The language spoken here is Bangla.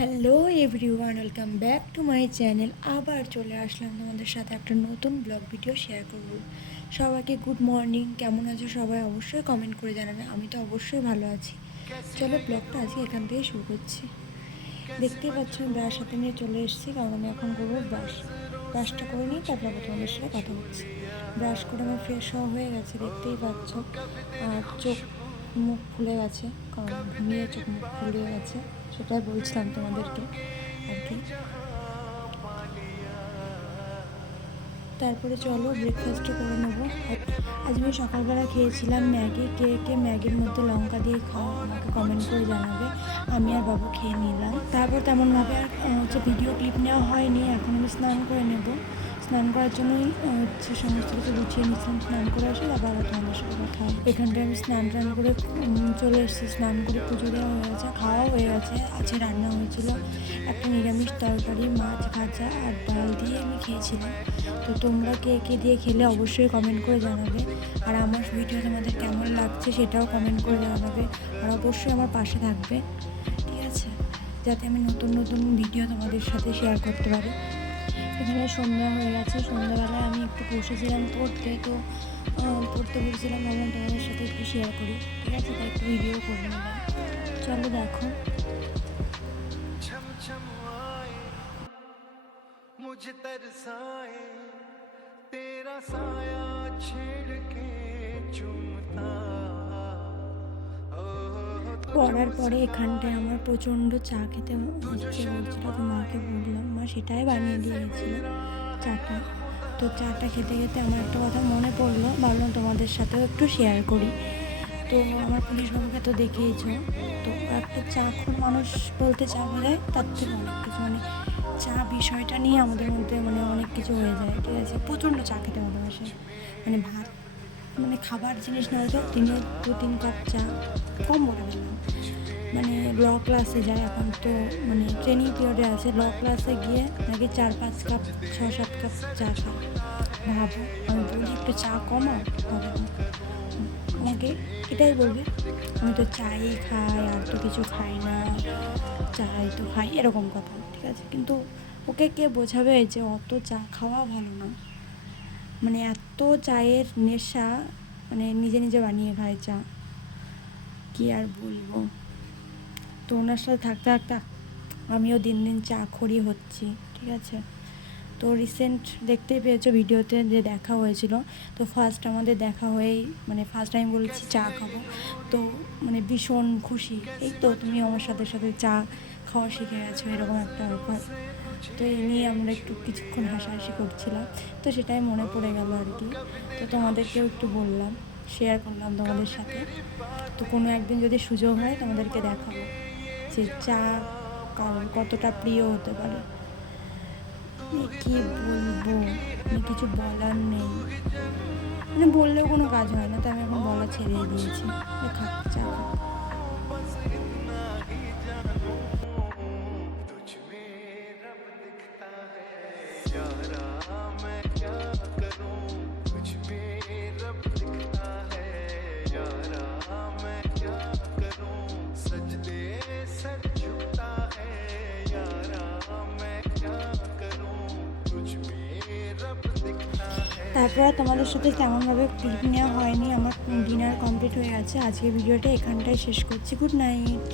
Hello everyone, welcome back to my channel. আবার চলে আসলাম তোমাদের সাথে একটা নতুন ব্লগ ভিডিও শেয়ার করব। সবাইকে গুড মর্নিং। কেমন আছো সবাই? অবশ্যই কমেন্ট করে জানাবে। আমি তো অবশ্যই ভালো আছি। চলো ব্লগটা আজকে এখান থেকে শুরু করছি। দেখতেই পাচ্ছ আমি ব্রাশ হাতে নিয়ে চলে এসেছি, কারণ আমি এখন করবো ব্রাশটা করে নিই, তারপর তোমাদের সাথে কথা হচ্ছে। ব্রাশ করে আমার ফ্রেশ হওয়া হয়ে গেছে, দেখতেই পাচ্ছ। আর চোখ মুখ ফুলে গেছে, কারণ ঘুমিয়ে চোখ মুখ ফুলিয়ে গেছে, সেটাই বলছিলাম তোমাদেরকে আর কি। তারপরে চলো ব্রেকফাস্টটা করে নেবো। আজ আমি সকালবেলা খেয়েছিলাম ম্যাগি। কে ম্যাগির মধ্যে লঙ্কা দিয়ে খাওয়া আমাকে কমেন্ট করে জানাবে। আমি আর বাবু খেয়ে নিলাম। তারপর তেমনভাবে আর ভিডিও ক্লিপ নেওয়া হয়নি। এখন আমি স্নান করে নেব। স্নান করার জন্যই সমস্ত কিছু গুছিয়ে নিচ্ছিলাম। স্নান করে আসি, আবার তোমাদের সাথে কথা হয়। এখানটায় আমি স্নান করে চলে এসেছি। স্নান করে পুজো দেওয়া হয়ে গেছে, খাওয়া হয়ে গেছে। আজকে রান্না হয়েছিল একটা নিরামিষ তরকারি, মাছ ভাজা আর ডাল দিয়ে আমি খেয়েছিলাম। তো তোমরা কে দিয়ে খেলে অবশ্যই কমেন্ট করে জানাবে। আর আমার ভিডিও তোমাদের কেমন লাগছে সেটাও কমেন্ট করে জানাবে। আর অবশ্যই আমার পাশে থাকবে, ঠিক আছে, যাতে আমি নতুন নতুন ভিডিও তোমাদের সাথে শেয়ার করতে পারি। এখানে সন্ধ্যা হয়ে গেছে। সন্ধ্যাবেলায় আমি একটু বসেছিলাম পড়তে, তো পড়তে বসেছিলাম, ভাবলাম তোমাদের সাথে একটু শেয়ার করি, ঠিক আছে, তাই একটু ভিডিও করে নিলাম। চলো দেখো। मुझे तरसाए तेरा साया छेड़ के चुमता। পড়ার পরে এখানটায় আমার প্রচণ্ড চা খেতে ইচ্ছে করছিল, তো মাকে বললাম, মা সেটাই বানিয়ে দিয়ে গেছিলো চাটা। তো চাটা খেতে খেতে আমার একটা কথা মনে পড়লো, ভাবলাম তোমাদের সাথেও একটু শেয়ার করি। তো আমার পুলিশ বাবুকে তো দেখেইছো, তো একটা চা খুব মানুষ বলতে চা বোঝায়, তার থেকে অনেক কিছু, মানে চা বিষয়টা নিয়ে আমাদের মধ্যে অনেক কিছু হয়ে যায়, ঠিক আছে। প্রচণ্ড চা খেতে ভালোবাসে, ভাত খাবার জিনিস না হলেও দিনে 2-3 কাপ চা কম বলে গেলাম। ল ক্লাসে যায় এখন, তো ট্রেনিং পিরিয়ডে আছে। ল ক্লাসে গিয়ে নাকি 4-5 কাপ 6-7 কাপ চা খায়। ভাবো, আমি বলি একটু চা কমাও, হবে না। আমাকে এটাই বলবে, আমি তো চাই খাই, আর তো কিছু খাই না, চাই তো খাই, এরকম কথা, ঠিক আছে। কিন্তু ওকে কে বোঝাবে যে অত চা খাওয়া ভালো না। এত চায়ের নেশা, নিজে নিজে বানিয়ে খায় চা, কি আর বলবো। তো ওনার সাথে থাকতে থাকতে আমিও দিন দিন চা খড়ি হচ্ছি, ঠিক আছে। তো রিসেন্ট দেখতেই পেয়েছো ভিডিওতে যে দেখা হয়েছিল, তো ফার্স্ট আমাদের দেখা হয়েই ফার্স্ট টাইম বলেছি চা খাবো, তো ভীষণ খুশি। এই তো তুমি আমার সাথে সাথে চা খাওয়া শিখে গেছো, এরকম একটা ব্যাপার। তো এই নিয়ে আমরা একটু কিছুক্ষণ হাসাহাসি করছিলাম, তো সেটাই মনে পড়ে গেল আর কি। তো তোমাদেরকেও একটু বললাম, শেয়ার করলাম তোমাদের সাথে। তো কোনো একদিন যদি সুযোগ হয় তোমাদেরকে দেখাবো যে চা কারোর কতটা প্রিয় হতে পারে। কি বলবো, কিছু বলার নেই, বললেও কোনো কাজ হয় না, তো আমি এখন বলা ছেড়ে দিয়েছি। খা চা খা। তারপরে তোমাদের সাথে তেমনভাবে ক্লিপ নেওয়া হয়নি। আমার ডিনার কমপ্লিট হয়ে গেছে। আজকে ভিডিওটা এখানটায় শেষ করছি। Good night.